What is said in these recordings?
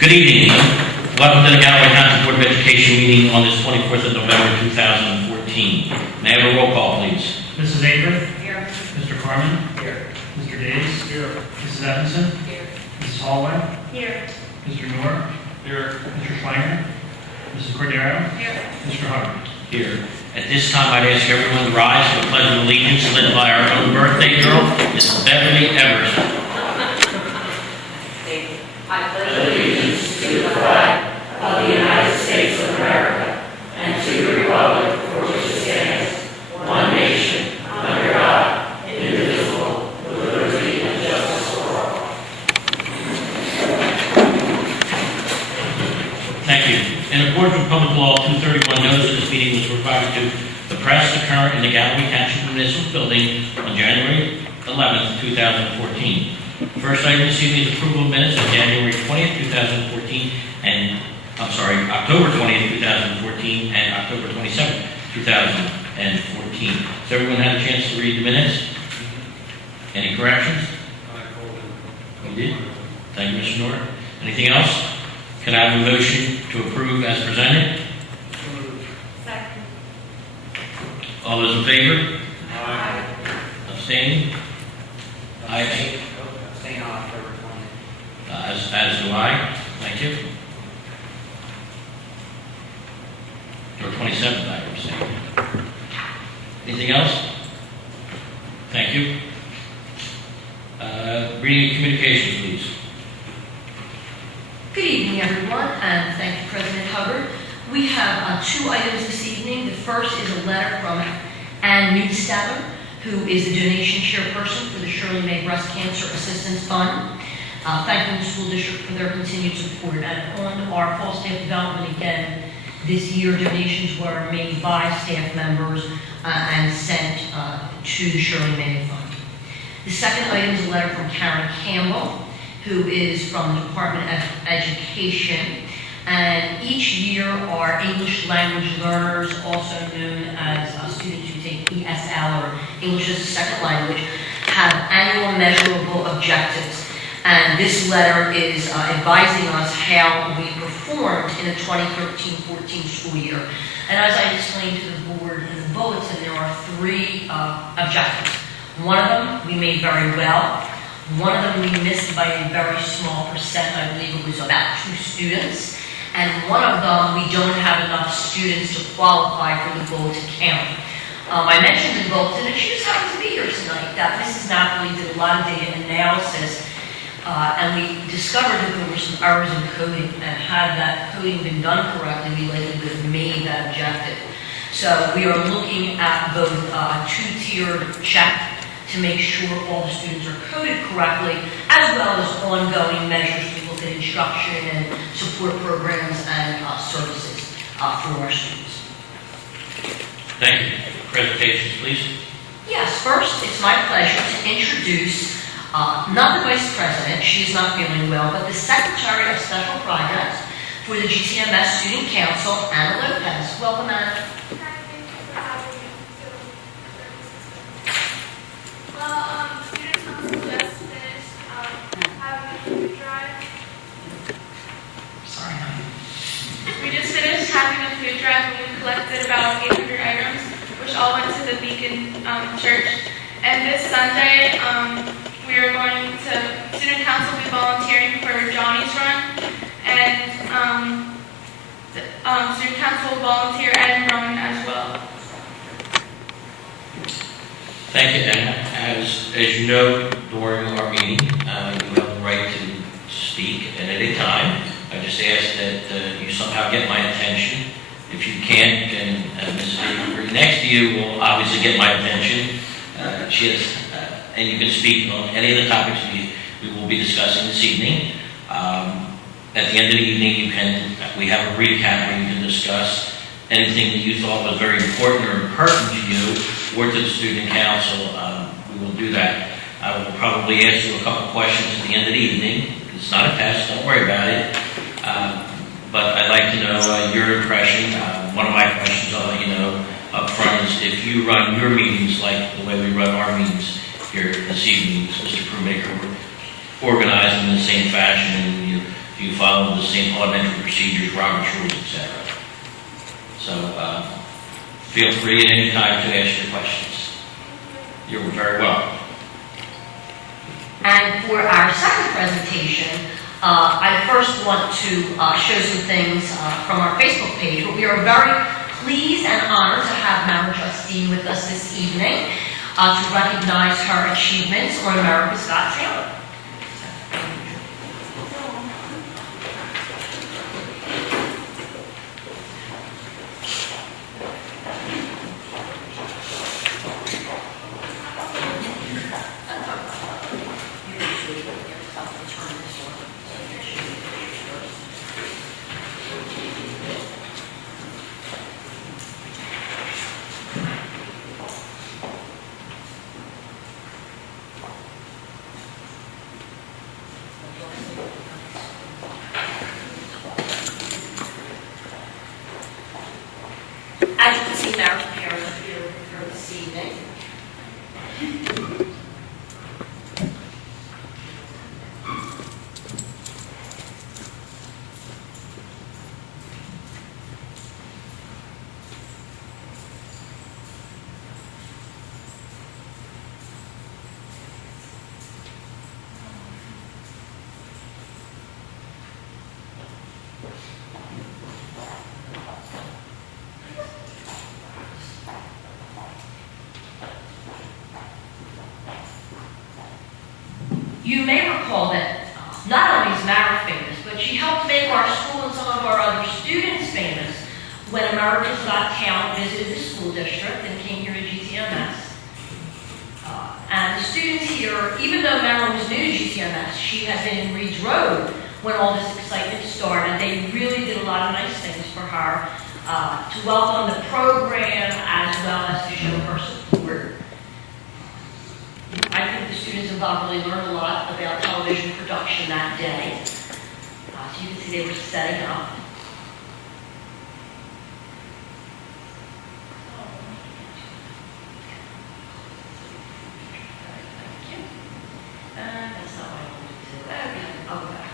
Good evening. Welcome to the Galloway Township Board of Education meeting on this 24th of November 2014. May I have a roll call, please? Mrs. Avery? Here. Mr. Carmen? Here. Mr. Davis? Here. Mrs. Evanson? Here. Mrs. Holloway? Here. Mr. Noor? Here. Mr. Schwanger? Mrs. Cordero? Here. Mr. Hubbard? Here. At this time, I'd ask everyone to rise for the Pledge of Allegiance led by our own birthday girl, Mrs. Beverly Everson. I pledge allegiance to the flag of the United States of America and to the republic for which it stands, one nation, under God, indivisible, with liberty and justice for all. Thank you. In accordance with Public Law 231, notice of this meeting was provided to the press occurring in the Galloway Township Municipal Building on January 11th, 2014. First item this evening is approval of minutes of January 20th, 2014, and October 20th, 2014, and October 27th, 2014. Has everyone had a chance to read the minutes? Any corrections? You did? Thank you, Mr. Noor. Anything else? Can I have a motion to approve as presented? Second. All those in favor? Aye. Abstaining? Aye. Abstain on October 20th. As do I. Thank you. Or 27th, I abstain. Anything else? Thank you. Reading communications, please. Good evening, everyone, and thank you, President Hubbard. We have two items this evening. The first is a letter from Ann Newstaller, who is the donation chairperson for the Shirley May Breast Cancer Assistance Fund, thanking the school district for their continued support. And on our fall staff development, again, this year donations were made by staff members and sent to the Shirley May Fund. The second item is a letter from Karen Campbell, who is from the Department of Education. And each year, our English language learners, also known as students who take ESL or English as a Second Language, have annual measurable objectives. And this letter is advising us how we performed in the 2013-14 school year. And as I explained to the board in the bulletin, there are three objectives. One of them we made very well. One of them we missed by a very small percent. I believe it was about 2 students. And one of them we don't have enough students to qualify for the goal to count. I mentioned in the bulletin, and she just happens to be here tonight, that Mrs. Napoli did a lot of data analysis, and we discovered that there were some errors in coding, and had that coding been done correctly, we likely would have made that objective. So we are looking at both a 2-tiered check to make sure all the students are coded correctly, as well as ongoing measures to look at instruction and support programs and services for our students. Thank you. Presentations, please. Yes, first, it's my pleasure to introduce not the Vice President, she's not feeling well, but the Secretary of Special Projects for the GTMS Student Council, Anna Lopez. Welcome, Anna. Student council just finished having a food drive. Sorry, honey. We just finished having a food drive and we collected about 800 items, which all went to the Beacon Church. And this Sunday, we are going to, student council will be volunteering for Johnny's Run, and student council will volunteer and run as well. Thank you, Anna. As you know, during our meeting, you have the right to speak at any time. I just ask that you somehow get my attention. If you can't, then Mrs. Avery next to you will obviously get my attention. She has, and you can speak on any of the topics we will be discussing this evening. At the end of the evening, we have a recap where you can discuss anything that you thought was very important or pertinent to you or to the student council. We will do that. I will probably ask you a couple questions at the end of the evening. It's not a test, don't worry about it. But I'd like to know your impression. One of my questions I'll let you know up front is if you run your meetings like the way we run our meetings here this evening, Mr. Crewmaker, organize them in the same fashion, and Do you follow the same parliamentary procedures, Robert's rules, etc.? So feel free at any time to ask your questions. You're very welcome. And for our second presentation, I first want to show some things from our Facebook page, but we are very pleased and honored to have Mara Justine with us this evening to recognize her achievements on America's Got Talent. As you can see, Mara's parents are here with her this evening. You may recall that not only is Mara famous, but she helped make our school and some of our other students famous when America's Got Talent visited the school district and came here to GTMS. And the students here, even though Mara was new to GTMS, she had been in Reed's Road when all this excitement started. They really did a lot of nice things for her to welcome the program as well as to show her support. I think the students involved really learned a lot about television production that day. So you can see they were setting up. Thank you. That's not what I wanted to do. Okay, I'll go back.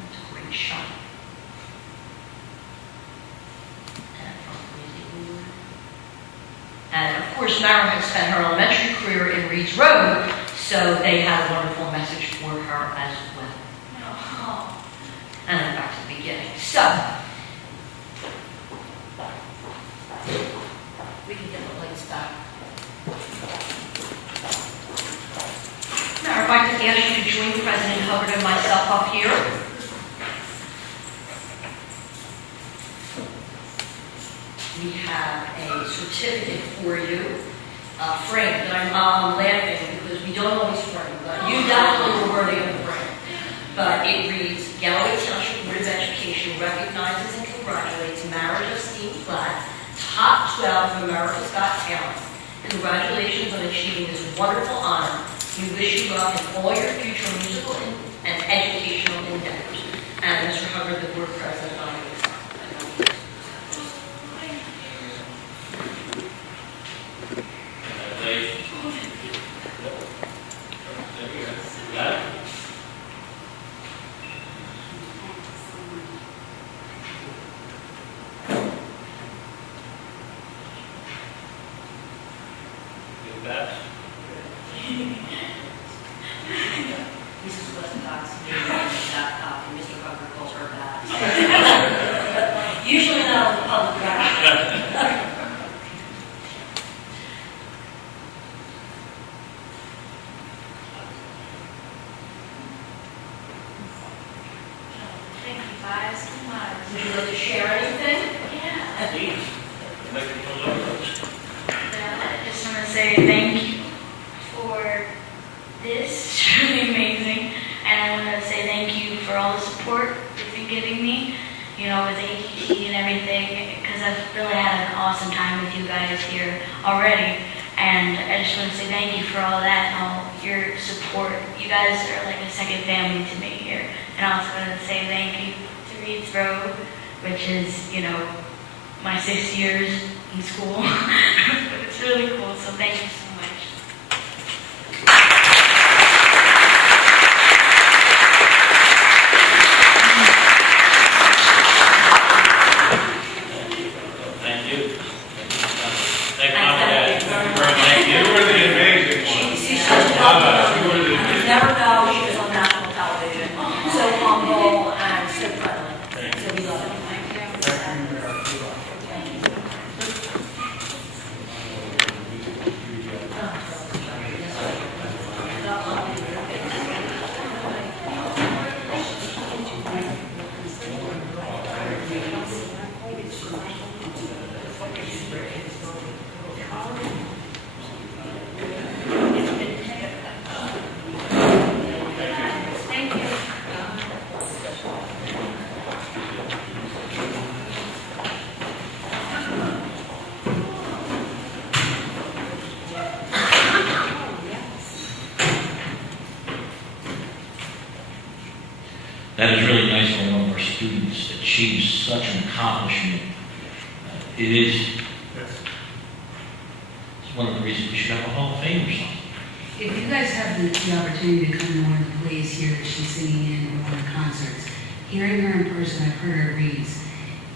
That's a great shot. And of course, Mara had spent her elementary career in Reed's Road, so they had a wonderful message for her as well. And then back to the beginning. So, we can get the lights back. Mara, I'd like to ask you to join President Hubbard and myself up here. We have a certificate for you, framed. And I'm laughing because we don't always frame, but you definitely were worthy of the frame. But it reads, Galloway Township Board of Education recognizes and congratulates Mara Justine Platt, top 12 of America's Got Talent. Congratulations on achieving this wonderful honor. We wish you luck in all your future musical and educational endeavors. And Mr. Hubbard, the board president, on your side. Mrs. Westcox, Mr. Hubbard calls her that. Usually not on the public record. Thank you, guys. Come on. Would you like to share anything? Yeah. Please. Make it a little bit. I just want to say thank you for this. It's really amazing. And I want to say thank you for all the support you've been giving me, you know, with ATT and everything, because I've really had an awesome time with you guys here already. And I just want to say thank you for all that and all your support. You guys are like a second family to me here. And I also want to say thank you to Reed's Road, which is, you know, my 6 years in school. But it's really cool, so thank you so much. Thank you. Thank you, Mom and Dad. Thank you. You were the amazing one. She's such a help. You were the You never know, she was on national television. So humble and so friendly. So we love her. That is really nice when one of our students achieves such an accomplishment. It is, it's one of the reasons we should have a Hall of Fame or something. If you guys have the opportunity to come to one of the plays here that she's singing in or one of the concerts, hearing her in person, I've heard her reads,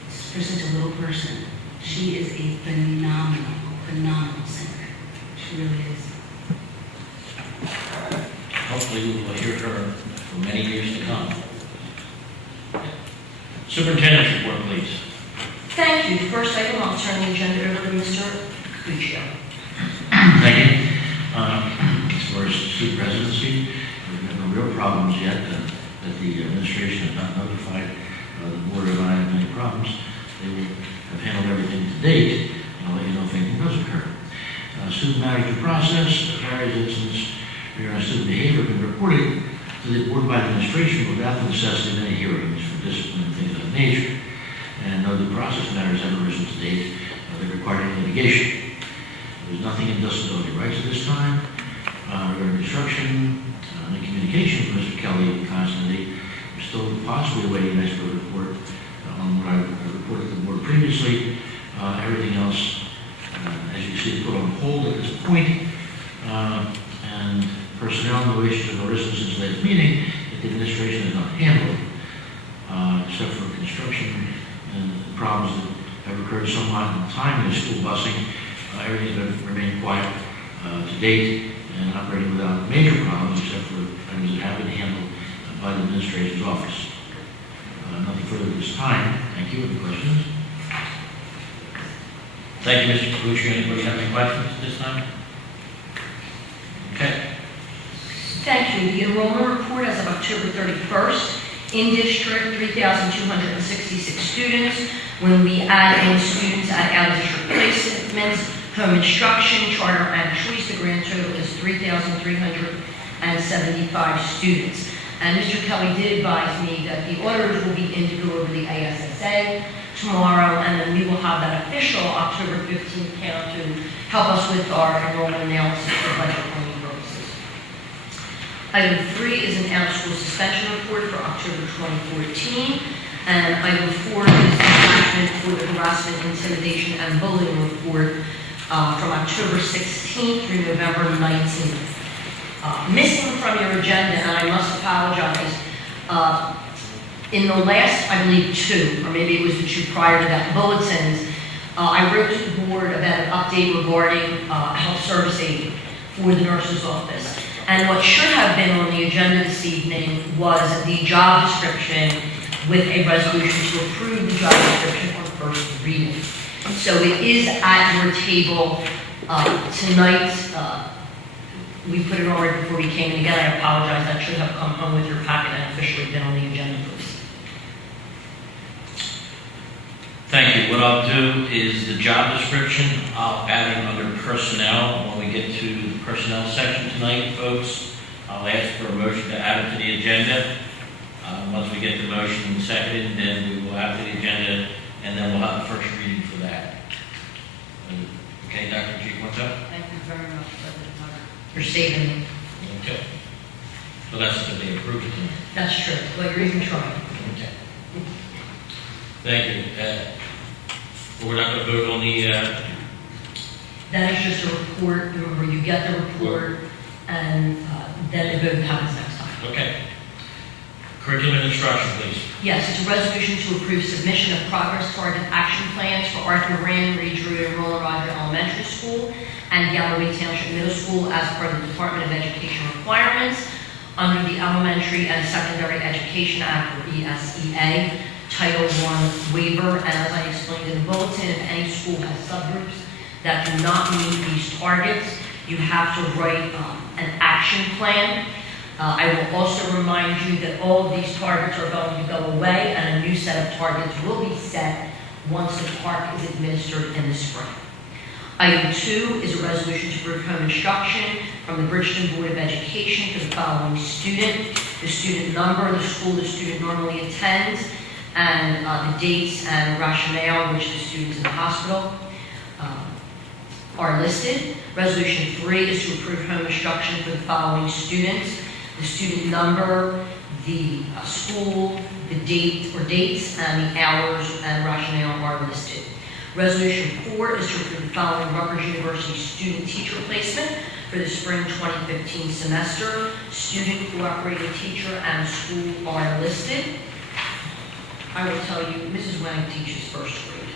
for such a little person, she is a phenomenal singer. She really is. Hopefully we will hear her for many years to come. Superintendent's report, please. Thank you. The first item, I'll turn the agenda over to Mr. Cuccio. Thank you. As far as student residency, we have no real problems yet that the administration has not notified the board of any problems. They will have handled everything to date, and I'll let you know if anything does occur. Student management process, various incidents regarding student behavior have been reported to the board by the administration without the necessity of any hearings for discipline and things of that nature. And no due process matters have arisen to date that require any litigation. There's nothing in disability rights at this time. Regarding instruction and communication from Mr. Kelly constantly, we're still possibly awaiting an expert report on what I reported to the board previously. Everything else, as you see, is put on hold at this point. And personnel, no issues have arisen since today's meeting that the administration has not handled, except for construction and problems that have occurred somewhat in time in the school busing. Everything has remained quiet to date and operating without major problems, except for items that have been handled by the administration's office. Nothing further at this time. Thank you. Any questions? Thank you, Mr. Capuccio. Anybody have any questions at this time? Okay. Thank you. The enrollment report as of October 31st, in district, 3,266 students. When we add in students at out-of-district placements, home instruction, charter, and choice, the grand total is 3,375 students. And Mr. Kelly did advise me that the auditors will be in to go over the ASSA tomorrow, and then we will have that official October 15th count to help us with our enrollment analysis for budget planning purposes. Item 3 is an out-of-school suspension report for October 2014. And item 4 is the attachment for the harassment, intimidation, and bullying report from October 16th through November 19th. Missing from your agenda, and I must apologize, in the last, I believe, 2, or maybe it was the 2 prior to that, bulletins, I wrote to the board about an update regarding health service aid for the nurse's office. And what should have been on the agenda this evening was the job description with a resolution to approve the job description on first reading. So it is at your table tonight. We put it on right before we came in. Again, I apologize. That should have come home with your packet and officially been on the agenda for this. Thank you. What I'll do is the job description, I'll add it under personnel. When we get to the personnel section tonight, folks, I'll ask for a motion to add it to the agenda. Once we get the motion seconded, then we will add to the agenda, and then we'll have the first reading for that. Okay, Dr. G, what's up? Thank you very much, President Hunter. You're saving me. Okay. Well, that's that they approved it tonight. That's true. Well, you're even trying. Okay. Thank you. We're not going to vote on the, That is just a report, remember, you get the report, and then the vote happens next time. okay. Curriculum and instruction, please. Yes, it's a resolution to approve submission of progress target action plans for Arthur Moran, Reed Drew, and Roland Roger Elementary School and Galloway Township Middle School as per the Department of Education requirements under the Elementary and Secondary Education Act, or ESEA, Title I waiver. And as I explained in the bulletin, if any school has subgroups that do not meet these targets, you have to write an action plan. I will also remind you that all of these targets are going to go away, and a new set of targets will be set once the park is administered in the spring. Item 2 is a resolution to approve home instruction from the Bridgeton Board of Education for the following student, the student number, the school the student normally attends, and the dates and rationale in which the student's in the hospital are listed. Resolution 3 is to approve home instruction for the following students, the student number, the school, the date or dates, and the hours and rationale are listed. Resolution 4 is to approve the following Rutgers University student-teacher placement for the spring 2015 semester. Student, cooperating teacher, and school are listed. I will tell you, Mrs. Wang teaches first grade.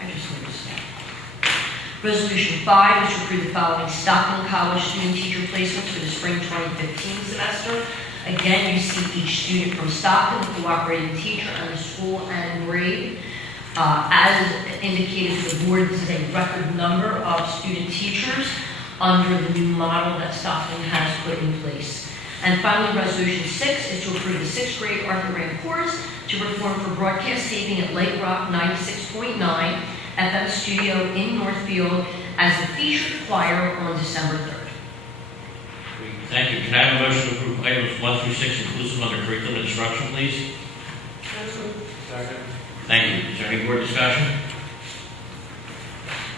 I just noticed that. Resolution 5 is to approve the following Stockton College student-teacher placements for the spring 2015 semester. Again, you see each student from Stockton, the cooperating teacher, and the school and grade. As indicated to the board, this is a record number of student teachers under the new model that Stockton has put in place. And finally, Resolution 6 is to approve the 6th grade Arthur Rand chorus to perform for broadcast taping at Lake Rock 96.9 FM studio in Northfield as the featured choir on December 3rd. Thank you. Can I have a motion to approve items 1 through 6 inclusive under curriculum and instruction, please? Second. Thank you. Is there any board discussion?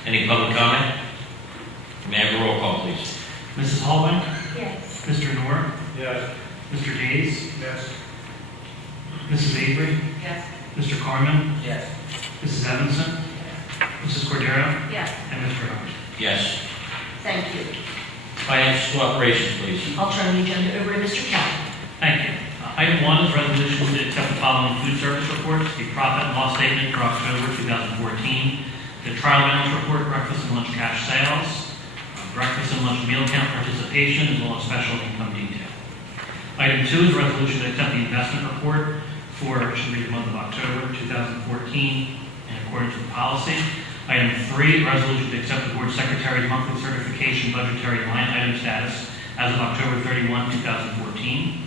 Any public comment? May I have a roll call, please? Mrs. Hallwing? Yes. Mr. Noor? Yes. Mr. Days? Yes. Mrs. Avery? Yes. Mr. Carmen? Yes. Mrs. Evanson? Mrs. Cordero? Yes. And Mr. Hubbard. Yes. Thank you. Finance to operations, please. I'll turn the agenda over to Mr. Kelly. Thank you. Item 1 is resolution to accept the following food service reports: the profit and loss statement for October 2014, the trial balance report, breakfast and lunch cash sales, breakfast and lunch meal count participation, as well as special income detail. Item 2 is a resolution to accept the investment report for, it should be the month of October 2014, in accordance with policy. Item 3, resolution to accept the board secretary's monthly certification budgetary line item status as of October 31, 2014.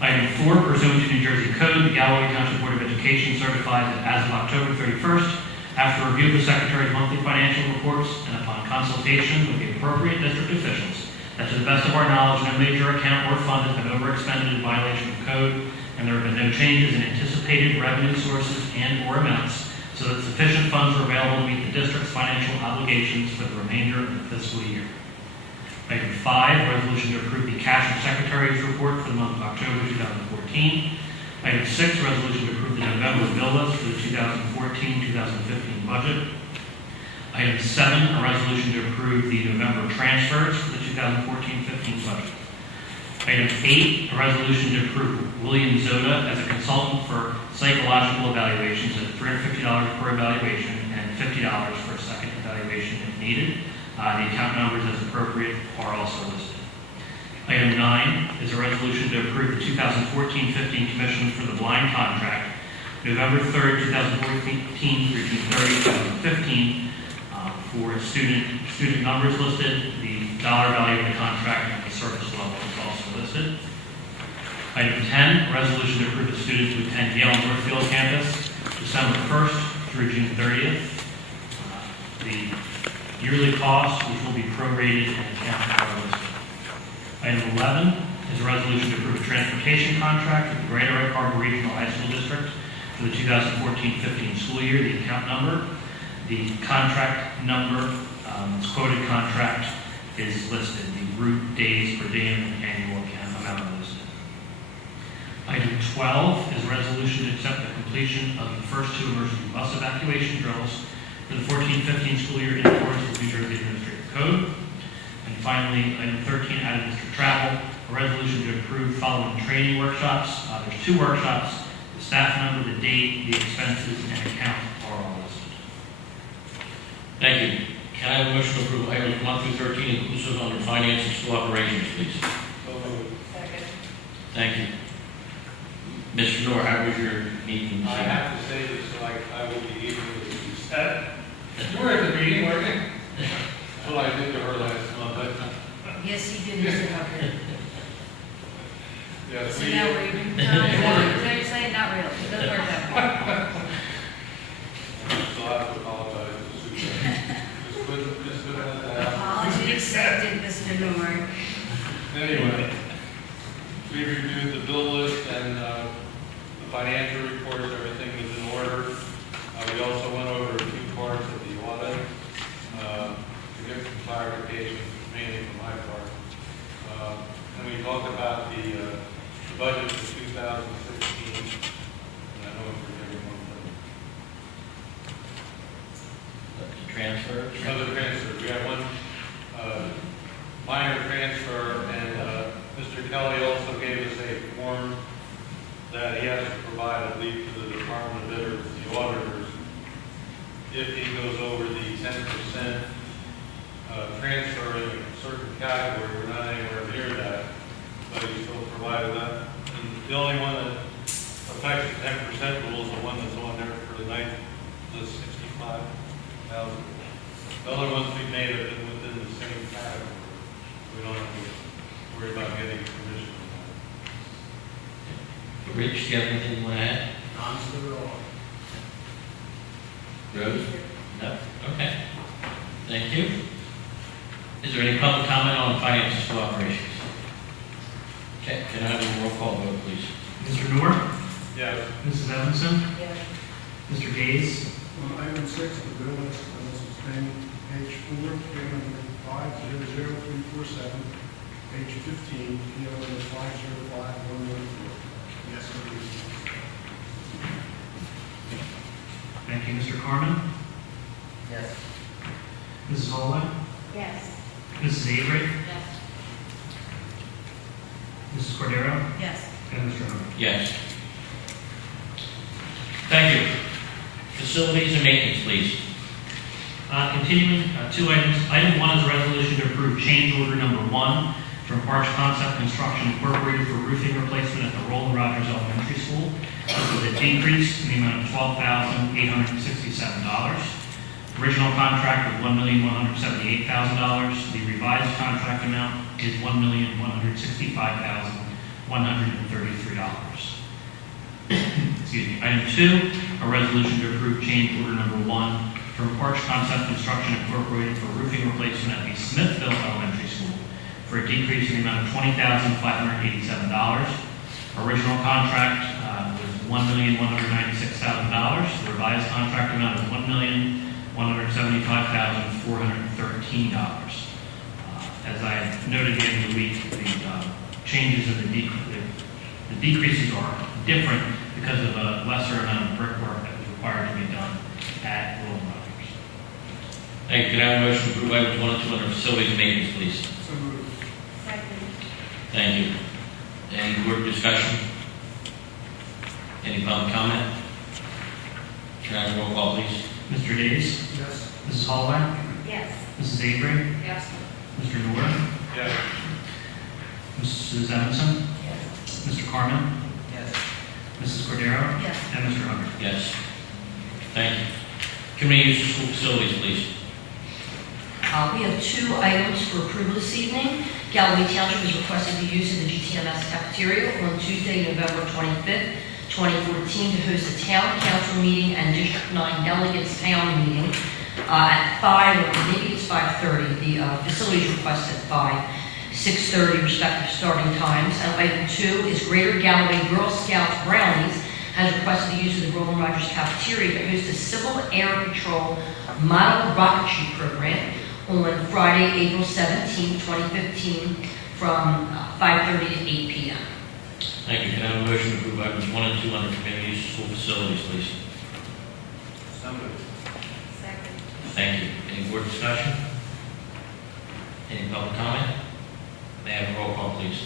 Item 4, pursuant to New Jersey Code, the Galloway Township Board of Education certifies that as of October 31st, after review of the secretary's monthly financial reports and upon consultation with the appropriate district officials, that to the best of our knowledge, no major account or fund has been overexpended in violation of code, and there have been no changes in anticipated revenue sources and/or amounts, so that sufficient funds are available to meet the district's financial obligations for the remainder of the fiscal year. Item 5, resolution to approve the cash and secretary's report for the month of October 2014. Item 6, resolution to approve the November bill list for the 2014-2015 budget. Item 7, a resolution to approve the November transfers for the 2014-15 budget. Item 8, a resolution to approve William Zoda as a consultant for psychological evaluations at $350 per evaluation and $50 for a second evaluation if needed. The account numbers as appropriate are also listed. Item 9 is a resolution to approve the 2014-15 commissions for the blind contract, November 3rd, 2014 through June 30, 2015, for student numbers listed, the dollar value of the contract, and the service level is also listed. Item 10, a resolution to approve the students who attend Yale Northfield campus, December 1st through June 30th. The yearly cost, which will be prorated and accounted for listed. Item 11 is a resolution to approve a transportation contract with the Greater Egg Harbor Regional High School District for the 2014-15 school year. The account number, the contract number, its quoted contract is listed. The route, days per diem, and annual account amount are listed. Item 12 is a resolution to accept the completion of the first 2 emergency bus evacuation drills for the 14-15 school year in accordance with New Jersey Administrative Code. And finally, item 13, out of district travel, a resolution to approve following training workshops. There's 2 workshops. The staff number, the date, the expenses, and account are all listed. Thank you. Can I have a motion to approve items 1 through 13 inclusive under finance and school operations, please? Second. Thank you. Mr. Noor, how was your meeting? I have to say this, so I will be able to set. You were at the meeting, weren't you? Well, I did to her last month, but Yes, he did, Mr. Hubbard. yes, So we. now we're even, no, you're saying not really, it doesn't work that way. I still have to apologize to Susan. Just put it that. Apology accepted, Mr. Noor. Anyway, we reviewed the bill list and the financial reports, everything was in order. We also went over a few parts of the audit to get some clarification, mainly from my part. And we talked about the budget for 2016. And I know I'm forgetting one The transfer? thing. Another transfer. We had one minor transfer, and Mr. Kelly also gave us a form that he has to provide, I believe, to the Department of Bidders, the auditors, if he goes over the 10% transfer in a certain category. We're not anywhere near that, but he still provided that. And the only one that affects the 10% rule is the one that's on there for the night, the 65,000. The other ones we made have been within the same category. We don't have to worry about getting permission on Rich, do you have anything you want to add? Rose? No? Okay. Thank you. Is there any public comment on finance and school operations? Okay, can I have a roll call vote, please? Mr. Noor? that. Yes. Mrs. Evanson? Yes. Mr. Gaze? On item 6, the bill list, this is paying page 4, PO number 500347, page 15, PO number 505114. Yes, please. Thank you. Mr. Carmen? Yes. Mrs. Holloway? Yes. Mrs. Avery? Yes. Mrs. Cordero? Yes. And Mr. Hubbard? Yes. Thank you. Facilities and maintenance, please. Continuing, 2 items. Item 1 is a resolution to approve change order number 1 from Arch Concept Construction Incorporated for roofing replacement at the Roland Rogers Elementary School. This is a decrease in the amount of $12,867. Original contract was $1,178,000. The revised contract amount is $1,165,133. Excuse me. Item 2, a resolution to approve change order number 1 from Arch Concept Construction Incorporated for roofing replacement at the Smithville Elementary School for a decrease in the amount of $20,587. Original contract was $1,196,000. The revised contract amount is $1,175,413. As I noted at the end of the week, the changes in the decreases are different because of a lesser amount of brickwork that was required to be done at Roland Rogers. Thank you. Can I have a motion to approve items 1 and 2 under facilities and maintenance, please? So moved. Second. Thank you. Any board discussion? Any public comment? Can I have a roll call, please? Mr. Days? Yes. Mrs. Holloway? Yes. Mrs. Avery? Yes. Mr. Noor? Yes. Mrs. Evanson? Yes. Mr. Carmen? Yes. Mrs. Cordero? Yes. And Mr. Hubbard? Yes. Thank you. Committee use of school facilities, please. We have 2 items for approval this evening. Galloway Township has requested the use of the GTMS cafeteria on Tuesday, November 25th, 2014, to host a town council meeting and District 9 delegates town meeting at 5, or maybe it's 5:30. The facilities request at 5, 6:30 respective starting times. And item 2 is Greater Galloway Girl Scouts Brownies has requested the use of the Roland Rogers cafeteria to host a Civil Air Patrol model rocketry program on Friday, April 17, 2015, from 5:30 to 8 p.m. Thank you. Can I have a motion to approve items 1 and 2 under committee use of school facilities, please? So moved. Second. discussion? Any public comment? May I have a roll call, please?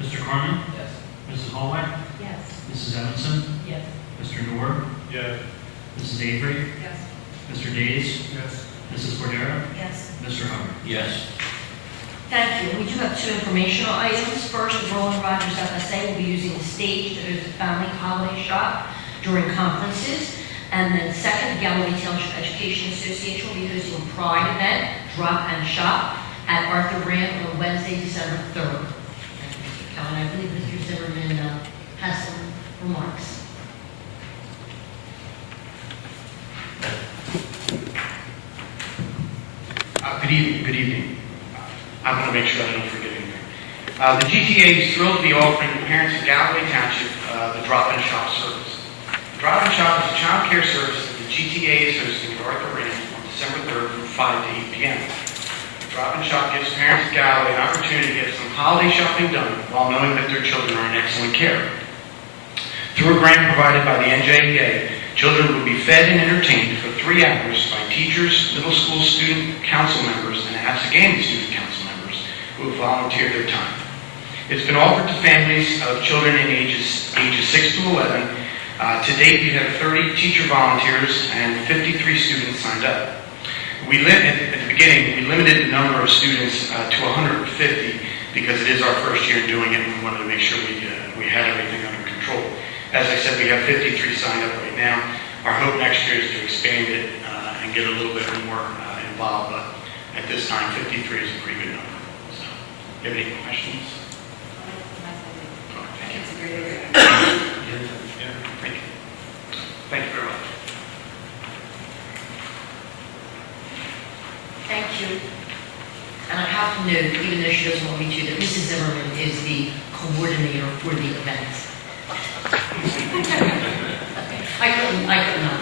Mr. Carmen? Yes. Mrs. Hallway? Yes. Mrs. Evanson? Yes. Mr. Noor? Yes. Mrs. Avery? Yes. Mr. Days? Yes. Mrs. Cordero? Yes. Mr. Hubbard? Yes. Thank you. We do have two informational items. First, the Roland Rogers FSA will be using the stage to host a family holiday shop during conferences. And then second, the Galloway Township Education Association will be hosting a Pride event, drop and shop, at Arthur Rand on Wednesday, December 3rd. Thank you, Mr. Cowan. I believe Mr. Zimmerman has some remarks. Good evening. I want to make sure I don't forget anything. The GTA is thrilled to be offering the parents of Galloway Township the drop-in shop service. The drop-in shop is a child care service that the GTA is hosting at Arthur Rand on December 3rd from 5 to 8 p.m. The drop-in shop gives parents of Galloway an opportunity to get some holiday shopping done while knowing that their children are in excellent care. Through a grant provided by the NJEA, children will be fed and entertained for 3 hours by teachers, middle school student council members, and Absegamian student council members who have volunteered their time. It's been offered to families of children in ages 6 to 11. To date, we have 30 teacher volunteers and 53 students signed up. At the beginning, we limited the number of students to 150 because it is our first year doing it, and we wanted to make sure we had everything under control. As I said, we have 53 signed up right now. Our hope next year is to expand it and get a little bit more involved, but at this time, 53 is a pretty good number. So, do you have any questions? Thank you. It's a great area. Yeah, thank you. Thank you very much. Thank you. And I have to note, even though she doesn't want me to, that Mrs. Zimmerman is the coordinator for the event. I couldn't not.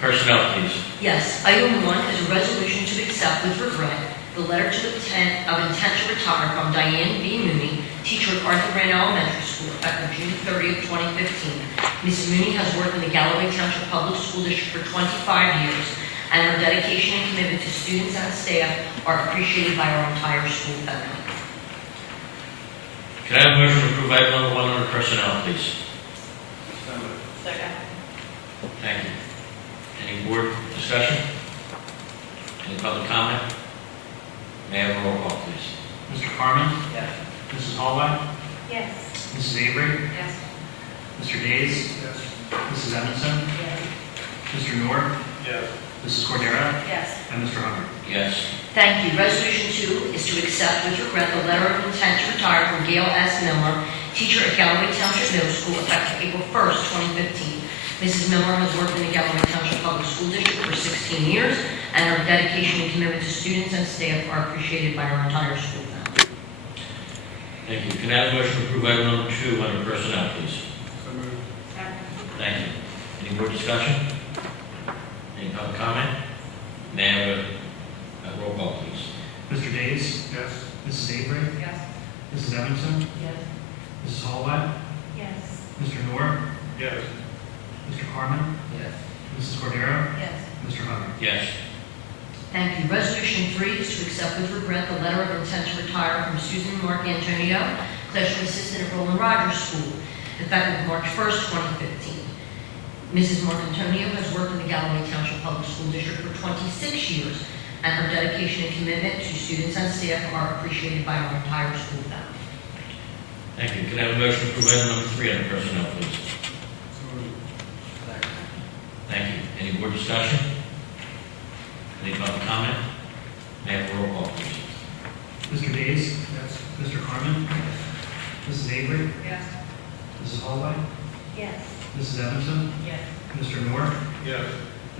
Personnel, please. Yes, item 1 is a resolution to accept with regret the letter of intent to retire from Diane B. Mooney, teacher at Arthur Rand Elementary School, effective June 30th, 2015. Mrs. Mooney has worked in the Galloway Township Public School District for 25 years, and her dedication and commitment to students and staff are appreciated by our entire school family. Can I have a motion to approve item number 1 under personnel, please? Second. Thank you. Any board discussion? Any public comment? May I have a roll call, please? Mr. Carmen? Yes. Mrs. Hallway? Yes. Mrs. Avery? Yes. Mr. Days? Yes. Mrs. Evanson? Yes. Mr. Noor? Yes. Mrs. Cordero? Yes. And Mr. Hubbard? Yes. Thank you. Resolution 2 is to accept with regret the letter of intent to retire from Gail S. Miller, teacher at Galloway Township Middle School, effective April 1st, 2015. Mrs. Miller has worked in the Galloway Township Public School District for 16 years, and her dedication and commitment to students and staff are appreciated by our entire school family. Thank you. Can I have a motion to approve item number 2 under personnel, please? So moved. Thank you. Any more discussion? Any public comment? May I have a roll call, please? Mr. Days? Yes. Mrs. Avery? Yes. Mrs. Evanson? Yes. Mrs. Hallway? Yes. Mr. Noor? Yes. Mr. Carmen? Yes. Mrs. Cordero? Yes. Mr. Hubbard? Yes. Thank you. Resolution 3 is to accept with regret the letter of intent to retire from Susan Mark Antonio, classroom assistant at Roland Rogers School, effective March 1st, 2015. Mrs. Mark Antonio has worked in the Galloway Township Public School District for 26 years, and her dedication and commitment to students and staff are appreciated by our entire school family. Thank you. Can I have a motion to approve item number 3 under personnel, please? So moved. Thank you. Any board discussion? Any public comment? May I have a roll call, please? Mr. Days? Yes. Mr. Carmen? Mrs. Avery? Yes. Mrs. Hallway? Yes. Mrs. Evanson? Yes. Mr. Noor? Yes.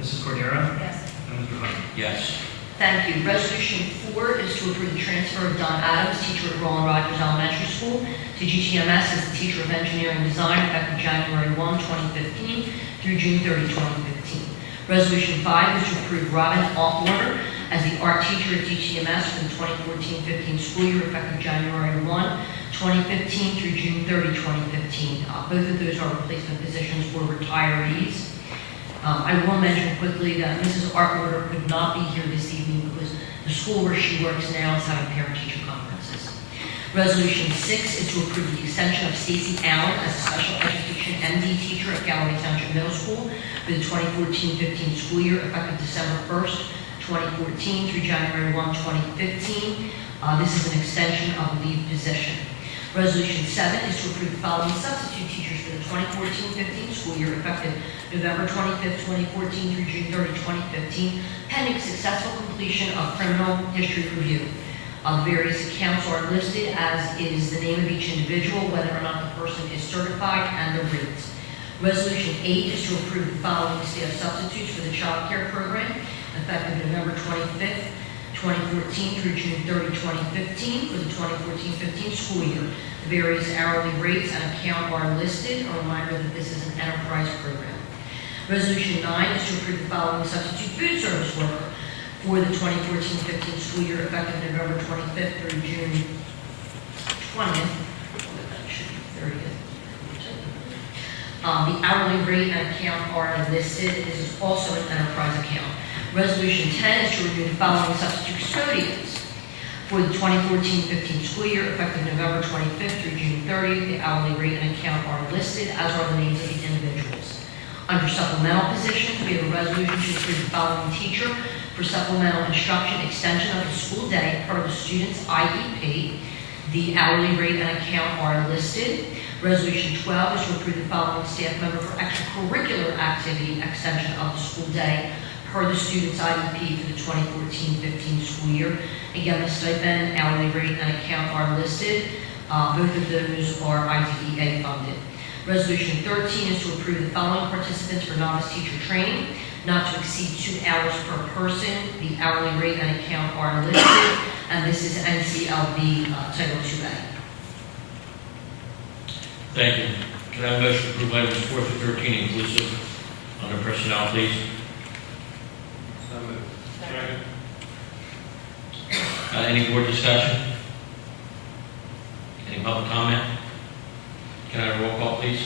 Mrs. Cordero? Yes. And Mr. Hubbard? Yes. Thank you. Resolution 4 is to approve the transfer of Don Adams, teacher at Roland Rogers Elementary School, to GTMS as the teacher of engineering and design, effective January 1, 2015 through June 30, 2015. Resolution 5 is to approve Robin Altwater as the art teacher at GTMS for the 2014-15 school year, effective January 1, 2015 through June 30, 2015. Both of those are replacement positions for retirees. I will mention quickly that Mrs. Arthur could not be here this evening because the school where she works now is having parent-teacher conferences. Resolution 6 is to approve the extension of Stacy Allen as a special education MD teacher at Galloway Township Middle School for the 2014-15 school year, effective December 1st, 2014 through January 1, 2015. This is an extension of the leave position. Resolution 7 is to approve the following substitute teachers for the 2014-15 school year, effective November 25th, 2014 through June 30, 2015, pending successful completion of criminal history review. The various accounts are listed, as is the name of each individual, whether or not the person is certified, and the rates. Resolution 8 is to approve the following staff substitutes for the child care program, effective November 25th, 2014 through June 30, 2015, for the 2014-15 school year. The various hourly rates and account are listed. A reminder that this is an enterprise program. Resolution 9 is to approve the following substitute food service worker for the 2014-15 school year, effective November 25th through June 20th. That should be 30th. The hourly rate and account are listed. This is also an enterprise account. Resolution 10 is to remove the following substitute custodians for the 2014-15 school year, effective November 25th through June 30th. The hourly rate and account are listed, as are the names of the individuals. Under supplemental positions, we have a resolution to approve the following teacher for supplemental instruction extension of the school day per the student's IEP. The hourly rate and account are listed. Resolution 12 is to approve the following staff member for extracurricular activity extension of the school day per the student's IEP for the 2014-15 school year. Again, the stipend, hourly rate, and account are listed. Both of those are IDEA funded. Resolution 13 is to approve the following participants for novice teacher training, not to exceed 2 hours per person. The hourly rate and account are listed, and this is NCLB Title 2A. Thank you. Can I have a motion to approve items 4 through 13 inclusive under personnel, please? So moved. Second. Any board discussion? Any public comment? Can I have a roll call, please?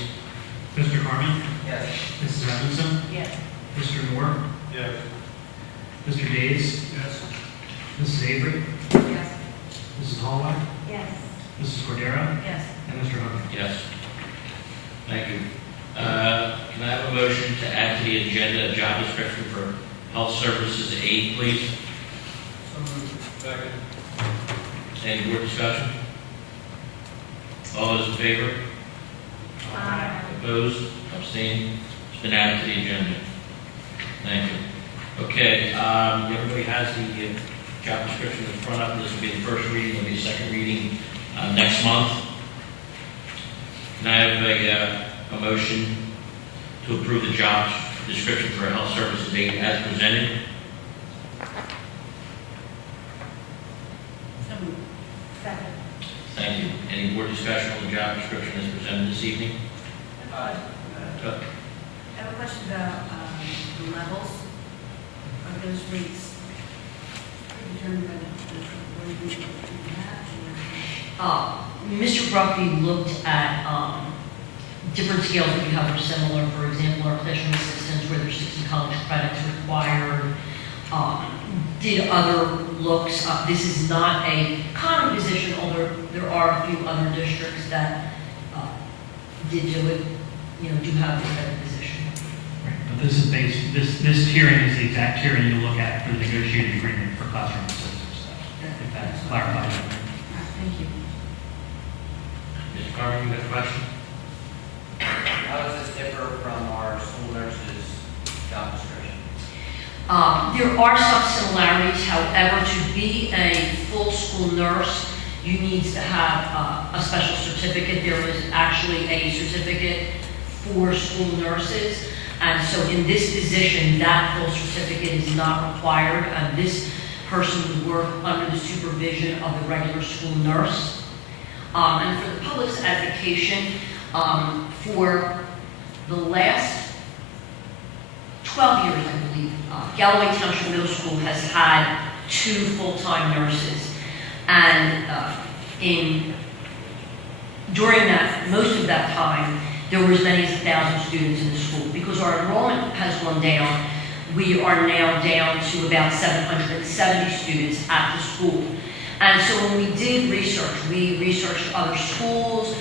Mr. Carmen? Yes. Mrs. Robinson? Yes. Mr. Moore? Yes. Mr. Days? Yes. Mrs. Avery? Yes. Mrs. Holloway? Yes. Mrs. Cordero? Yes. And Mr. Hooker? Yes. Thank you. Can I have a motion to add to the agenda a job description for health services aide, please? So moved. Second. Any board discussion? All those in favor? Aye. Opposed? Abstained? It's been added to the agenda. Thank you. Okay, everybody has the job description in front of them. This will be the first reading, will be the second reading next month. Can I have a motion to approve the job description for a health services aide as presented? So moved. Second. Thank you. Any board discussion on the job description as presented this evening? I have a question about the levels of those rates determined by the Mr. Bruffy looked at different scales that we have are similar. For example, our classroom assistants, where there's 60 college credits required, did other looks. This is not a common position, although there are a few other districts that did do it, do have this type of position. Right. But this is this tiering is the exact tiering you look at for the negotiated agreement for classroom assistants. If that's clarified. Thank you. Mr. Carmen, you got a question? How does this differ from our school nurses' job description? There are some similarities. However, to be a full school nurse, you need to have a special certificate. There is actually a certificate for school nurses. And so in this position, that full certificate is not required. And this person would work under the supervision of the regular school nurse. And for the public's edification, for the last 12 years, I believe, Galloway Township Middle School has had 2 full-time nurses. And during most of that time, there were as many as 1,000 students in the school. Because our enrollment has gone down, we are now down to about 770 students at the school. And so when we did research, we researched other schools,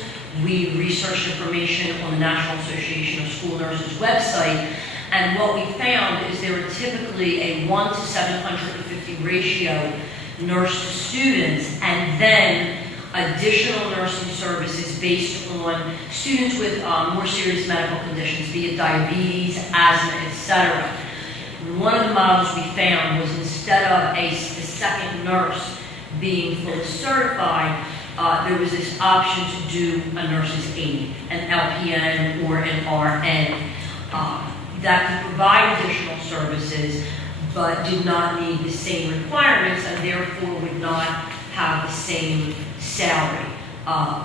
we researched information on the National Association of School Nurses website, and what we found is there are typically a 1 to 750 ratio nurse to students, and then additional nursing services based on students with more serious medical conditions, be it diabetes, asthma, etc. One of the models we found was instead of the second nurse being fully certified, there was this option to do a nurse's aide, an LPN or an RN, that could provide additional services, but did not need the same requirements and therefore would not have the same salary.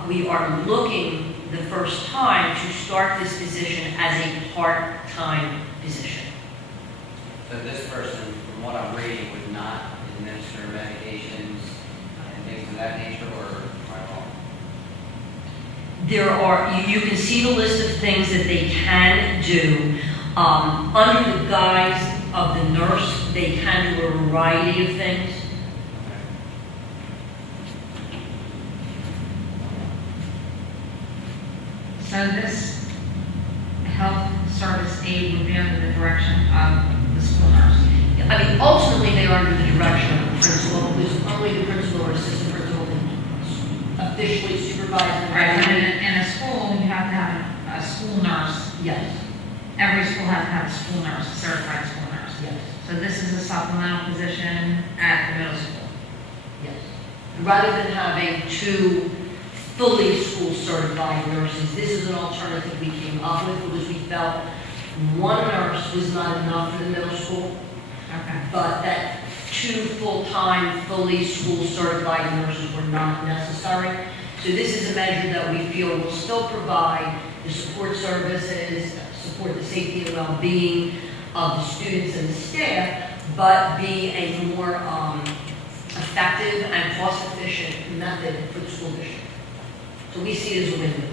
We are looking the first time to start this position as a part-time position. So this person, from what I'm reading, would not administer medications and things of that nature, or am I wrong? There are, you can see the list of things that they can do. Under the guise of the nurse, they can do a variety of things. So this health service aide would be under the direction of the school nurse? I mean, ultimately, they are under the direction of the principal, because only the principal or assistant principal can officially supervise. Right, and in a school, you have to have a school nurse. Yes, Every school has to have a school nurse, a certified school nurse. yes, So this is a supplemental position at the middle school. yes. Rather than having two fully school certified nurses, this is an alternative we came up with because we felt one nurse was not enough for the middle school, Okay. but that two full-time, fully school certified nurses were not necessary. So this is a measure that we feel will still provide the support services, support the safety and well-being of the students and the staff, but be a more effective and cost-efficient method for the school district. So we see it as a win-win.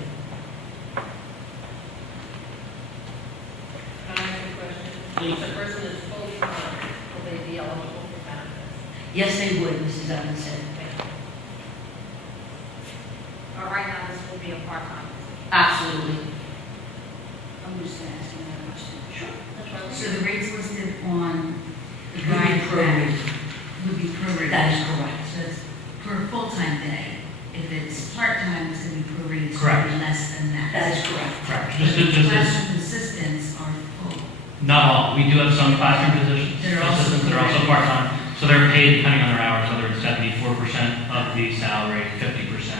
Can I ask a question? If the person is fully time, will they be eligible for benefits? Yes, they would, Mrs. Evanson. But right now, this will be a part-time position. Absolutely. I'm just going to ask you another question. Sure. That's right. So the rates listed on the Would be guide prorated. would be prorated? That is correct. So it's for a full-time day. If it's part-time, it's going to be prorated. so Correct. it'll be less than that. That is correct. Correct. So Just the as, classroom assistants are full. not all, we do have some classroom positions, They're also assistants that are also part-time, so they're paid depending on their hours, whether it's 74% of the salary, 50%.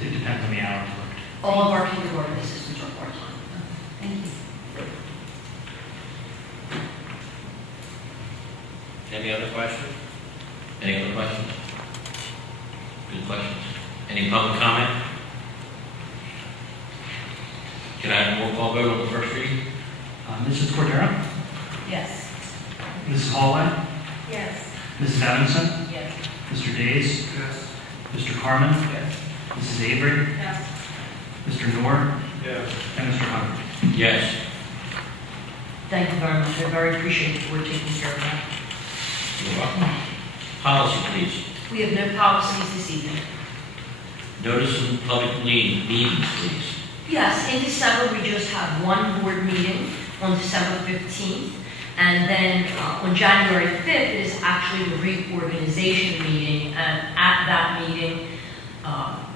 It depends on the hours worked. All of our kindergarten assistants are part-time. Thank you. Any other questions? Any other questions? Good questions. Any public comment? Can I have a roll call vote on the first reading? Mrs. Cordero? Yes. Mrs. Hallway? Yes. Mrs. Evanson? Yes. Mr. Days? Yes. Mr. Carmen? Yes. Mrs. Avery? Yes. Mr. Noor? Yes. And Mr. Hunt? Yes. Thank you very much. I very appreciate you for taking care of that. You're welcome. Policy, please. We have no policies this evening. Notice of public meetings, please. Yes, in December, we just have one board meeting on December 15th. And then on January 5th is actually the reorganization meeting. And at that meeting,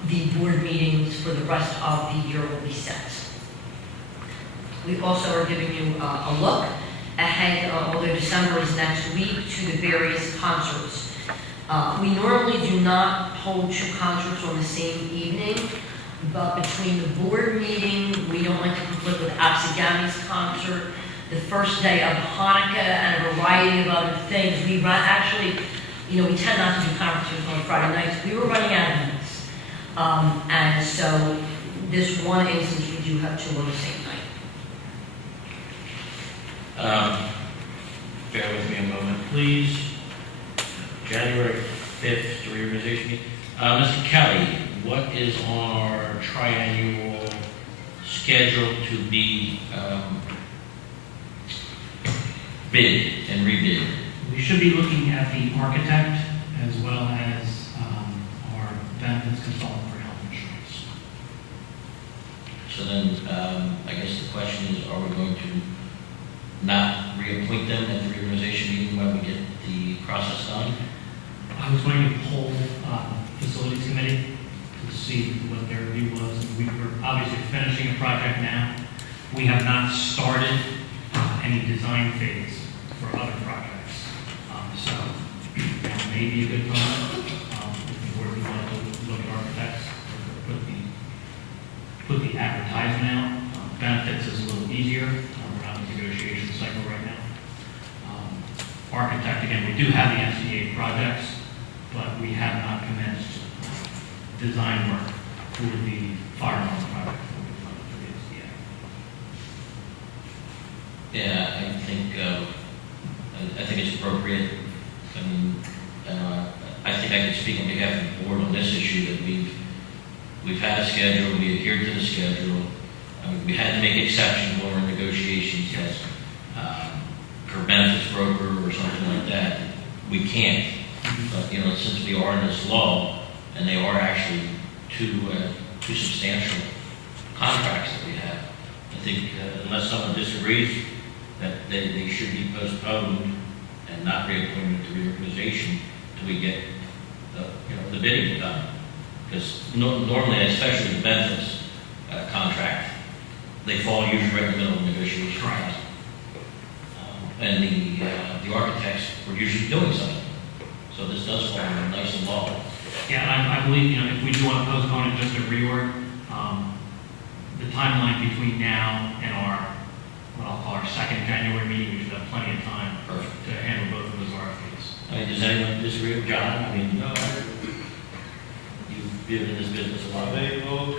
the board meetings for the rest of the year will be set. We also are giving you a look ahead, although December is next week, to the various concerts. We normally do not hold two concerts on the same evening, but between the board meeting, we don't like to conflict with Absegami's concert, the first day of Hanukkah, and a variety of other things. We run, actually, we tend not to do concerts on Friday nights. We were running out of minutes. And so this one instance, we do have two on the same night. Bear with me a moment, please. January 5th, reorganization meeting. Mr. Kelly, what is on our triannual scheduled to be bid and rebid? We should be looking at the architect as well as our benefits consultant for health insurance. So then, I guess the question is, are we going to not reappoint them at the reorganization meeting while we get the process done? I was going to poll facilities committee to see what their view was. We were obviously finishing a project now. We have not started any design phase for other projects. So now may be a good time if the board would like to look at architects or put the advertisement out. Benefits is a little easier. We're not in the negotiation cycle right now. Architect, again, we do have the SDA projects, but we have not commenced design work for the fire hall project that we funded through the SDA. Yeah, I think it's appropriate. I mean, I think I can speak on behalf of the board on this issue that we've had a schedule, we adhered to the schedule. We had to make exceptions when we're in negotiations as for benefits broker or something like that. We can't. But, since we are in this law, and they are actually two substantial contracts that we have, I think unless someone disagrees that they should be postponed and not reappointed to reorganization until we get the bidding done. Because normally, especially the benefits contract, they fall usually right in the middle of the negotiation. Right. And the architects were usually doing something. So this does fall nice and low. Yeah, I believe, if we do want to postpone it just to reorg, the timeline between now and what I'll call our second January meeting, we should have plenty of time to handle both of those RFPs. I mean, does anyone disagree with John? I mean, No, you've been in this business a lot. they both,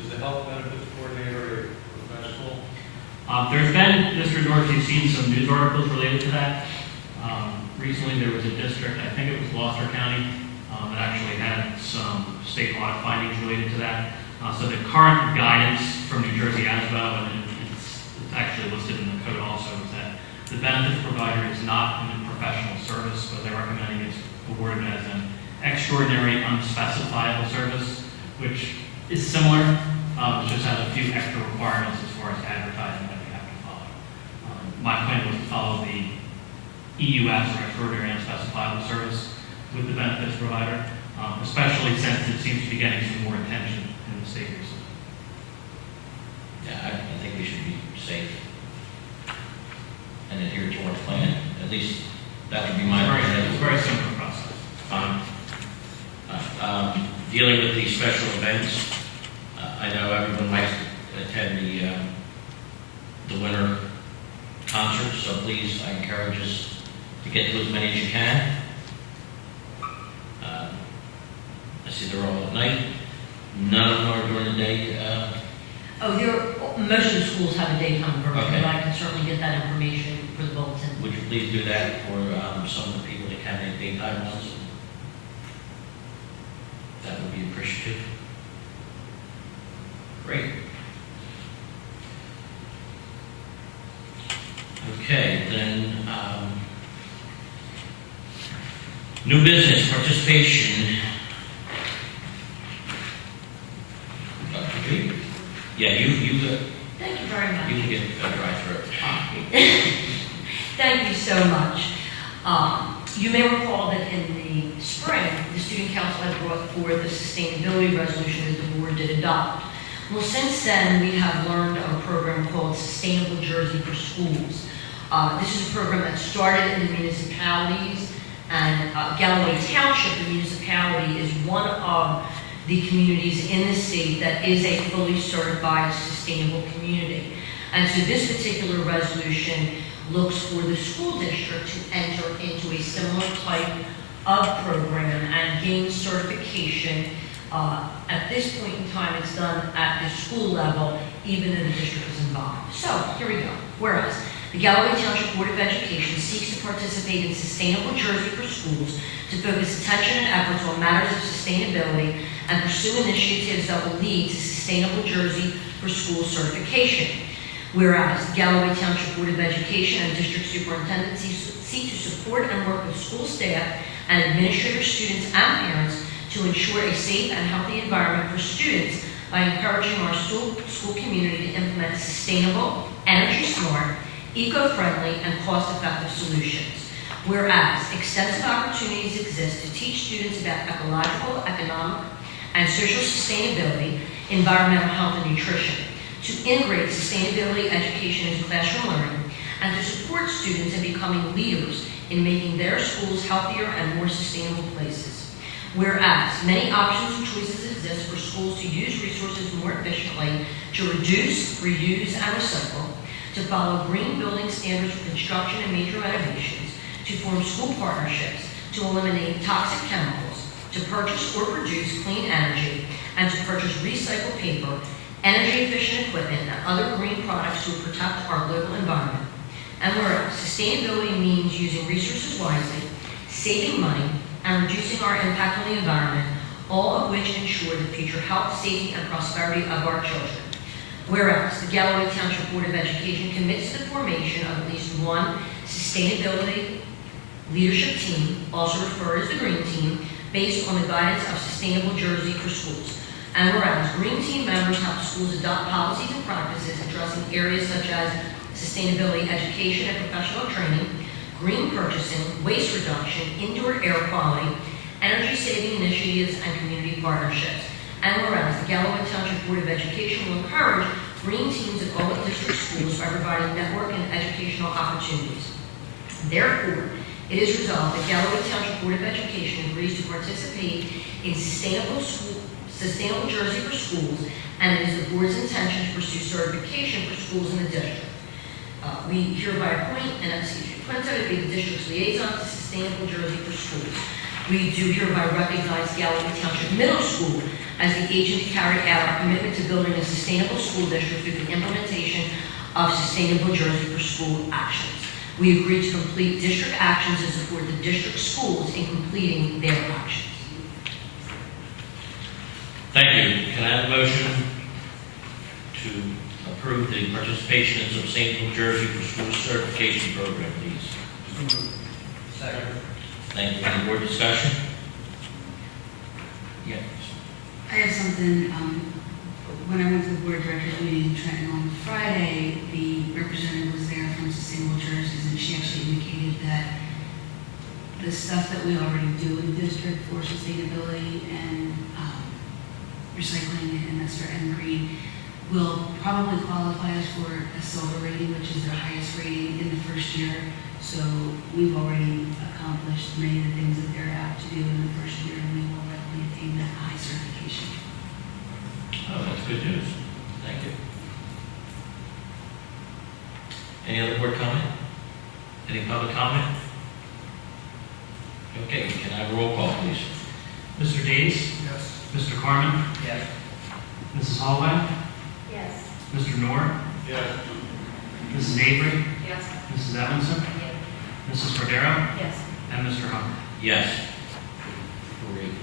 is the health benefits coordinator a professional? There's been, Mr. North, you've seen some news articles related to that. Recently, there was a district, I think it was Gloucester County, that actually had some state audit findings related to that. So the current guidance from New Jersey as well, and it's actually listed in the code also, is that the benefits provider is not in a professional service, but they're recommending it's awarded as an extraordinary unspecifiable service, which is similar, it just has a few extra requirements as far as advertising that we have to follow. My plan was to follow the EUS, or extraordinary unspecifiable service, with the benefits provider, especially since it seems to be getting some more attention in the state recently. Yeah, I think we should be safe and adhere to our plan. At least that would be my It's opinion. a very similar process. Dealing with the special events, I know everyone likes to attend the winter concert, so please, I encourage us to get to as many as you can. I see they're all at night. None of them are during the day. Most of the schools have a daytime version, Okay. but I can certainly get that information for the bulletin. Would you please do that for some of the people that can make daytime ones? That would be appreciative. Great. Okay, then, new business participation. Dr. G? Yeah, you Thank you very much. can get a dry throat. Thank you so much. You may recall that in the spring, the Student Council had brought forward the sustainability resolution that the board did adopt. Well, since then, we have learned of a program called Sustainable Jersey for Schools. This is a program that started in the municipalities, and Galloway Township, the municipality, is one of the communities in the state that is a fully certified sustainable community. And so this particular resolution looks for the school district to enter into a similar type of program and gain certification. At this point in time, it's done at the school level, even though the district is involved. So here we go. Whereas the Galloway Township Board of Education seeks to participate in Sustainable Jersey for Schools to focus attention and efforts on matters of sustainability and pursue initiatives that will lead to Sustainable Jersey for school certification. Whereas the Galloway Township Board of Education and District Superintendent seek to support and work with school staff and administrators, students, and parents to ensure a safe and healthy environment for students by encouraging our school community to implement sustainable, energy-smart, eco-friendly, and cost-effective solutions. Whereas extensive opportunities exist to teach students about ecological, economic, and social sustainability, environmental health, and nutrition, to integrate sustainability education into classroom learning, and to support students in becoming leaders in making their schools healthier and more sustainable places. Whereas many options and choices exist for schools to use resources more efficiently, to reduce, reuse, and recycle, to follow green building standards for construction and major renovations, to form school partnerships, to eliminate toxic chemicals, to purchase or produce clean energy, and to purchase recycled paper, energy-efficient equipment, and other green products to protect our local environment. And whereas sustainability means using resources wisely, saving money, and reducing our impact on the environment, all of which ensure the future health, safety, and prosperity of our children. Whereas the Galloway Township Board of Education commits to the formation of at least one sustainability leadership team, also referred as the Green Team, based on the guidance of Sustainable Jersey for Schools. And whereas Green Team members help schools adopt policies and practices addressing areas such as sustainability education and professional training, green purchasing, waste reduction, indoor air quality, energy-saving initiatives, and community partnerships. And whereas the Galloway Township Board of Education will encourage green teams at all district schools by providing network and educational opportunities. Therefore, it is resolved that Galloway Township Board of Education agrees to participate in Sustainable Jersey for Schools, and it is the board's intention to pursue certification for schools in the district. We hereby appoint Quinto to be the district's liaison to Sustainable Jersey for Schools. We do hereby recognize Galloway Township Middle School as the agent to carry out our commitment to building a sustainable school district through the implementation of Sustainable Jersey for School actions. We agree to complete district actions and support the district schools in completing their actions. Thank you. Can I have a motion to approve the participation in Sustainable Jersey for Schools certification program, please? Second. Thank you. Any board discussion? Yes. I have something, when I went to the board of directors meeting in Trenton on Friday, the representative was there from Sustainable Jerseys, and she actually indicated that the stuff that we already do in the district for sustainability and recycling and green will probably qualify us for a silver rating, which is their highest rating in the first year. So we've already accomplished many of the things that they're apt to do in the first year, and we will likely attain that high certification. Oh, that's good news. Thank you. Any other board comment? Any public comment? Okay, can I have a roll call, please? Mr. Days? Yes. Mr. Carmen? Yes. Mrs. Holloway? Yes. Mr. Noor? Yes. Mrs. Avery? Yes. Mrs. Evanson? Mrs. Cordero? Yes. And Mr. Hubbard? Yes. Great.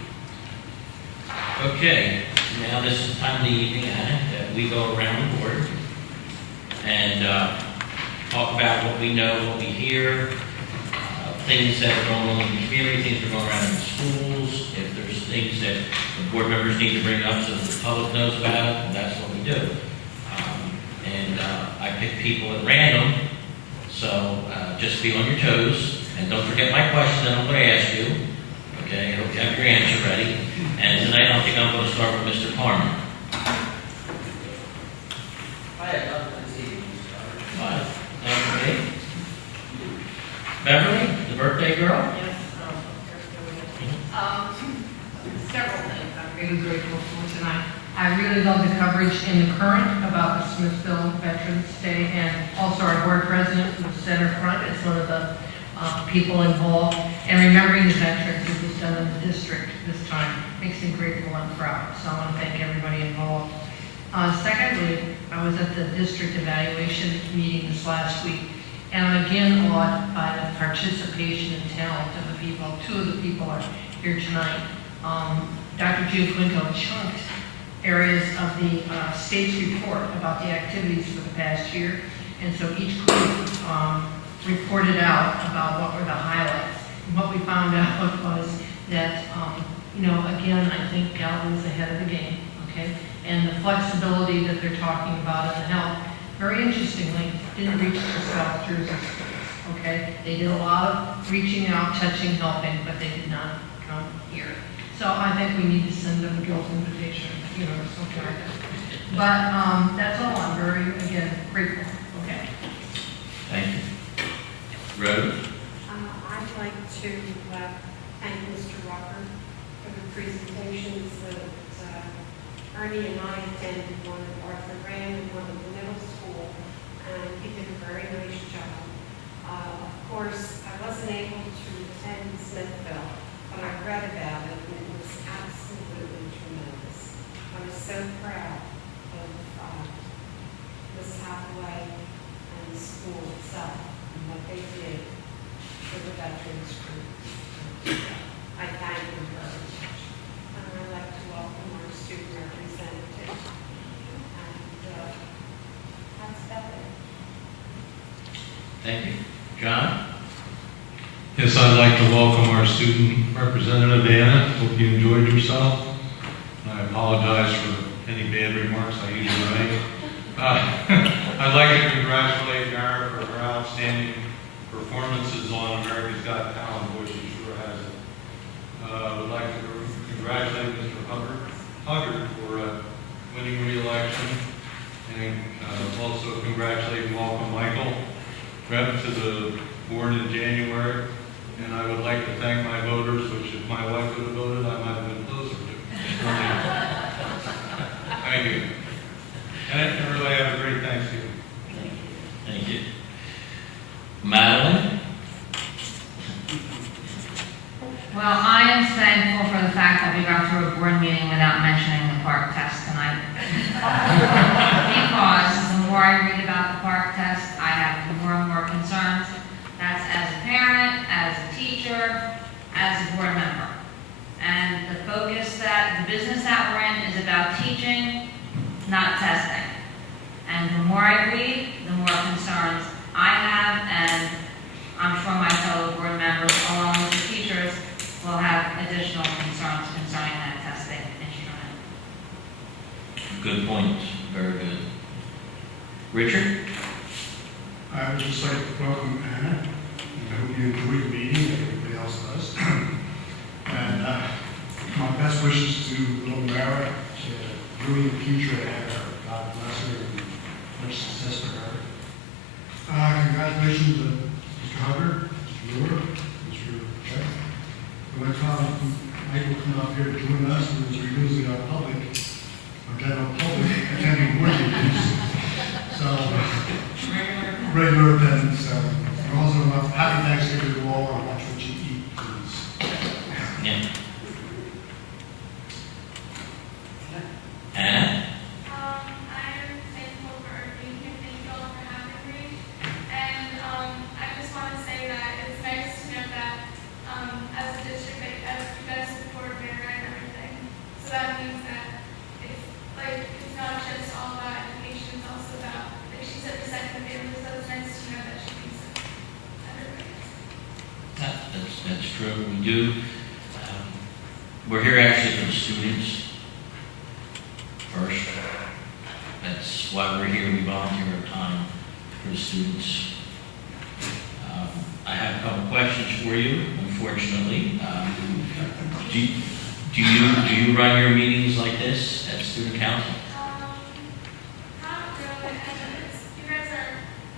Okay, now this is the time of the evening, that we go around the board and talk about what we know, what we hear, things that are going on in the community, things that are going around in the schools, if there's things that the board members need to bring up so that the public knows about, and that's what we do. I pick people at random, so just be on your toes, and don't forget my question that I'm going to ask you. Okay, I hope you have your answer ready. And tonight I think I'm going to start with Mr. Carmen. Okay. Beverly, the birthday girl? Yes, several things I'm really grateful for tonight. I really love the coverage in the Current about the Smithville Veterans Day, and also our board president from the center front is one of the people involved, and remembering the veterans who was done in the district this time makes me grateful and proud. So I want to thank everybody involved. Secondly, I was at the district evaluation meeting this last week, and I'm again awed by the participation and talent of the people. Two of the people are here tonight. Dr. Gio Quinto chunked areas of the state's report about the activities for the past year. And so each group reported out about what were the highlights. And what we found out was that, again, I think Galloway's ahead of the game, okay? And the flexibility that they're talking about in the health, very interestingly, didn't reach the South Jersey schools, okay? They did a lot of reaching out, touching, helping, but they did not come here. So I think we need to send them a guilt invitation, or something like that. But that's all. I'm very, again, grateful. Okay. Thank you. Rose? I'd like to thank Mr. Rucker for the presentations that Ernie and I attended, one at Arthur Rand and one at the middle school, and he did a very nice job. Of course, I wasn't able to attend Smithville, but I read about it, and it was absolutely tremendous. I was so proud of Ms. Hathaway and the school itself and what they did for the veterans group. I thank them very much. And I'd like to welcome our student representative. And that's about it. Thank you. John? Yes, I'd like to welcome our student representative, Anna. Hope you enjoyed yourself. I apologize for any bad remarks I usually make. I'd like to congratulate Mara for her outstanding performances on America's Got Talent, which she sure has it. I would like to congratulate Mr. Huggard for winning re-election, and also congratulate and welcome Michael Rep to the board in January. And I would like to thank my voters, which if my wife would have voted, I might have been closer to. Thank you. And everybody have a great Thanksgiving. Thank you. Madeline? Well, I am thankful for the fact that we got through a board meeting without mentioning the park test tonight. Because the more I read about the park test, I have more and more concerns. That's as a parent, as a teacher, as a board member. And the focus that, the business that we're in is about teaching, not testing. And the more I read, the more concerns I have, and I'm sure my fellow board members, along with the teachers, will have additional concerns concerning that testing instrument. Good points. Very good. Richard? I would just like to welcome Anna, and I hope you enjoyed the meeting, like everybody else does. And my best wishes to little Mara, a brilliant future ahead of her. God bless her and much success for her. Congratulations to Mr. Hubbard, Mr. Brewer, Mr. Beck. When Michael come up here to join us, and we're losing our general public attending board meetings. So, regular attendance. And also, happy Thanksgiving to all, and watch what you eat, please. Yeah. Anna? I'm thankful for being here. Thank you all for having me. And I just want to say that it's nice to know that as a district, you guys support Mara and everything. So that means that it's not just all about education, it's also about, like she said, the second family. So it's nice to know that she thinks of everybody. That's true. We do. We're here actually for the students first. That's why we're here. We volunteer our time for the students. I have a couple questions for you, unfortunately. Do you run your meetings like this at student council? Not really. You guys are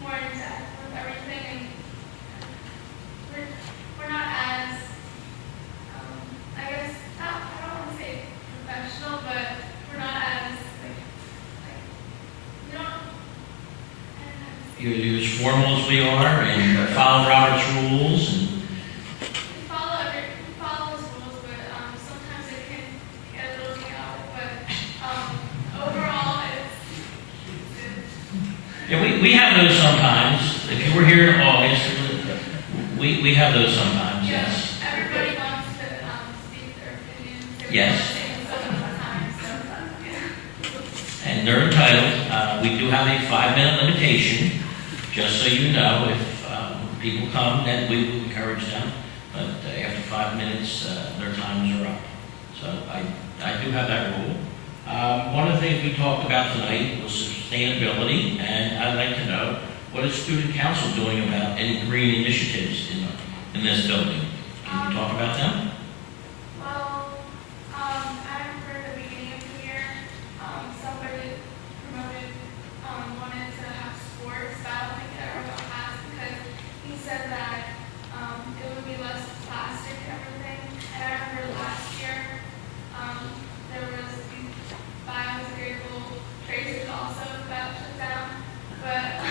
more in depth with everything, and we're not as, I guess, I don't want to say professional, but we're not as, we don't, You're as formal as we are and follow Robert's rules. And we follow those rules, but sometimes it can get a little chaotic, but overall, it's yeah, we have those sometimes. If you were here in August, we have those sometimes, yes. everybody wants to speak their opinions. Yes. So many times, so, yeah. and they're entitled. We do have a 5-minute limitation, just so you know. If people come, then we will encourage them. But after 5 minutes, their times are up. So I do have that rule. One of the things we talked about tonight was sustainability, and I'd like to know, what is student council doing about any green initiatives in this building? Can you talk about them? Well, I remember at the beginning of the year, somebody promoted, wanted to have sports, but I don't think it ever got passed because he said that it would be less plastic and everything. And I remember last year, there was biodegradable trays also that took down. But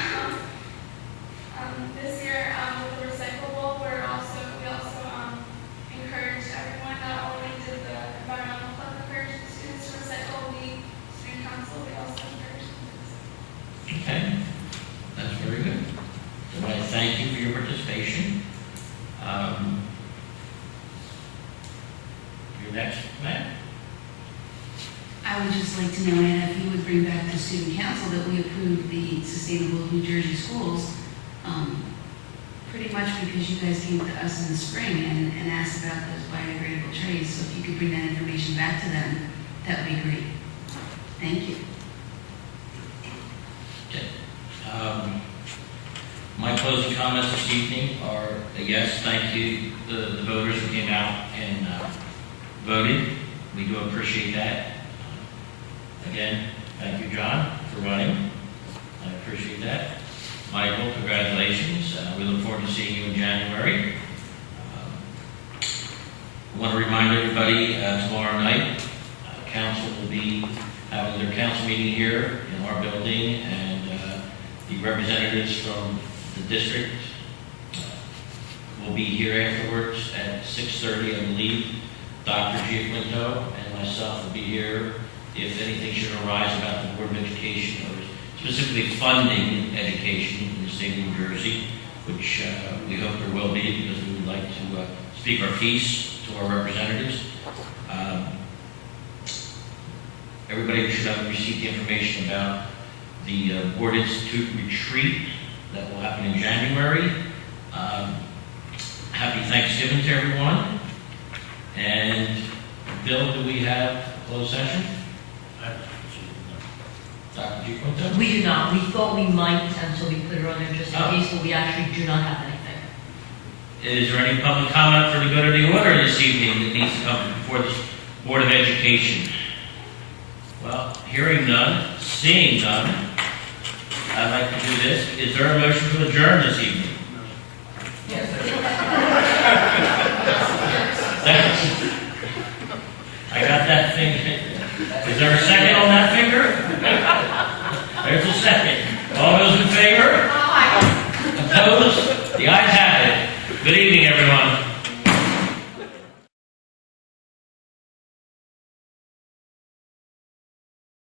this year, with the recyclable, we also encouraged everyone. Not only did the environmental club encourage the students to recycle, we, student council, we also encouraged them to recycle. Okay, that's very good. So I thank you for your participation. Your next, Matt? I would just like to know, Anna, if you would bring back to student council that we approved the Sustainable New Jersey Schools, pretty much because you guys came to us in the spring and asked about those biodegradable trays. So if you could bring that information back to them, that would be great. Thank you. Okay. My closing comments this evening are a yes, thank you, the voters who came out and voted. We do appreciate that. Again, thank you, John, for running. I appreciate that. Michael, congratulations. We look forward to seeing you in January. I want to remind everybody, tomorrow night, council will be having their council meeting here in our building, and the representatives from the district will be here afterwards at 6:30, I believe. Dr. Giaquinto and myself will be here if anything should arise about the Board of Education, or specifically funding education in the state of New Jersey, which we hope there will be, because we would like to speak our piece to our representatives. Everybody should have received the information about the Board Institute retreat that will happen in January. Happy Thanksgiving to everyone. And Bill, do we have a closed session? Dr. Giaquinto? We do not. We thought we might until we put it on there just in case, but we actually do not have anything. Is there any public comment for the good of the order this evening that needs to come before the Board of Education? Well, hearing none, seeing none, I'd like to do this. Is there a motion to adjourn this evening? Yes, sir.